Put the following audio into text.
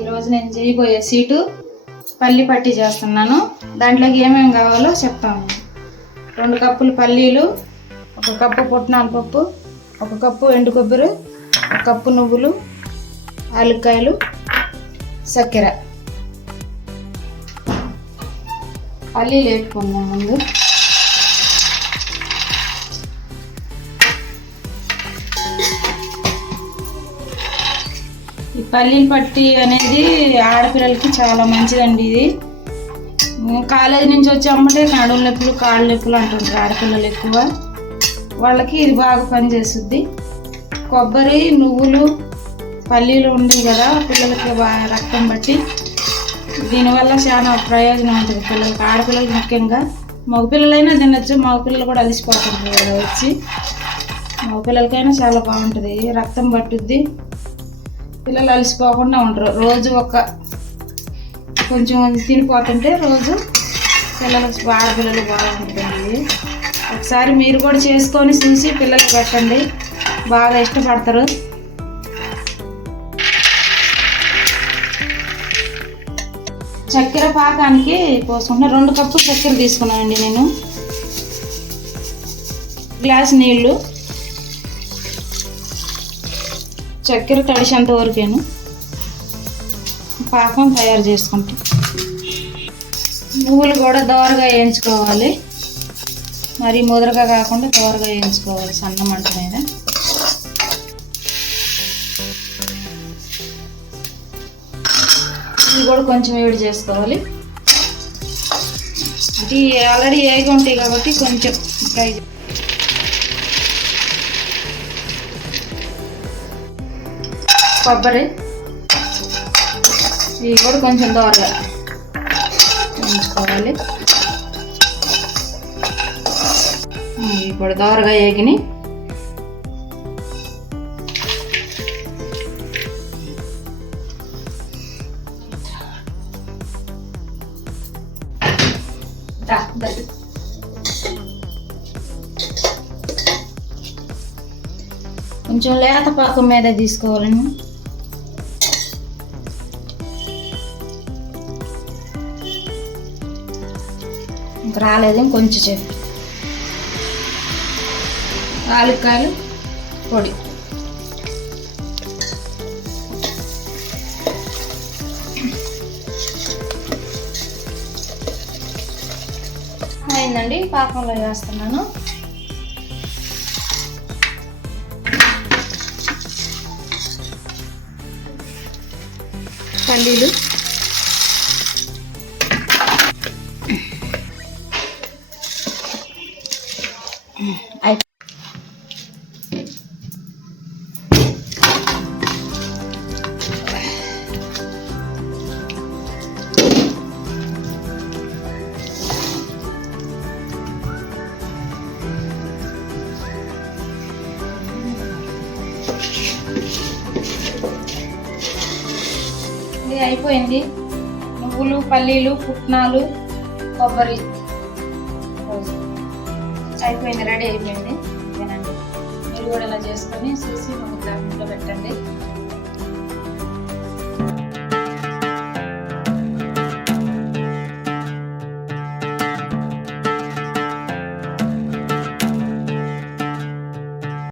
ఈరోజు నేను చేయబోయే సీటు పల్లి పట్టి చేస్తున్నాను. దాంట్లోకి ఏమేమి కావాలో చెప్తాము రెండు కప్పులు పల్లీలు ఒక కప్పు పుట్నాల పప్పు ఒక కప్పు ఎండు కొబ్బరి ఒక కప్పు నువ్వులు ఆలుకాయలు చక్కెర పల్లీలు వేసుకుందాం ముందు. పల్లీలు పట్టి అనేది ఆడపిల్లలకి చాలా మంచిదండి ఇది. కాలేజీ నుంచి వచ్చి అమ్మటే నడుము నొప్పులు కాళ్ళు నొప్పులు అంటుంటారు ఆడపిల్లలు ఎక్కువ. వాళ్ళకి ఇది బాగా పనిచేస్తుంది కొబ్బరి నువ్వులు పల్లీలు ఉండేవి కదా పిల్లలకి బాగా రక్తం బట్టి దీనివల్ల చాలా ప్రయోజనం ఉంటుంది పిల్లలకి ఆడపిల్లలకి ముఖ్యంగా. మగపిల్లలైనా తినచ్చు మగపిల్లలు కూడా అలిసిపోతుంటారు కదా వచ్చి మగపిల్లలకైనా చాలా బాగుంటుంది. రక్తం పట్టుద్ది. పిల్లలు అలసిపోకుండా ఉంటారు రోజు ఒక కొంచెం తినిపోతుంటే రోజు పిల్లలకు ఆడపిల్లలు బాగుంటుంది ఒకసారి మీరు కూడా చేసుకొని చూసి పిల్లలు పెట్టండి. బాగా ఇష్టపడతారు. చక్కెర పాకానికి పోసుకుంటున్నా. రెండు కప్పులు చక్కెర తీసుకున్నానండి నేను. గ్లాస్ నీళ్ళు. చక్కెర తడిసేంత వరకేను. పాకం తయారు చేసుకుంటాం. నువ్వులు కూడా దోరగా వేయించుకోవాలి. మరి ముదరగా కాకుండా దోరగా వేయించుకోవాలి సన్న మంట మీద. ఇవి కూడా కొంచెం వేడి చేసుకోవాలి. అంటే ఆల్రెడీ వేగి ఉంటాయి కాబట్టి కొంచెం ఫ్రై కొబ్బరి. ఇవి కూడా కొంచెం దోరగా వేయించుకోవాలి ఇవి కూడా దోరగా వేగినాయి కొంచెం లేత పాకం మీద తీసుకోవాలని ఇంక రాలేదు ఇంకొంచెం చెప్పు. ఆలుకాయలు పొడి. అయిందండి పాకంలో వేస్తున్నాను. పల్లీలు. అయి ఇది అయిపోయింది. నువ్వులు పల్లీలు పుట్నాలు కొబ్బరి. అయిపోయింది రెడీ అయిపోయింది. ఇదేనండి. మీరు కూడా ఇలా చేసుకొని చూసి మన ఇంట్లో పెట్టండి.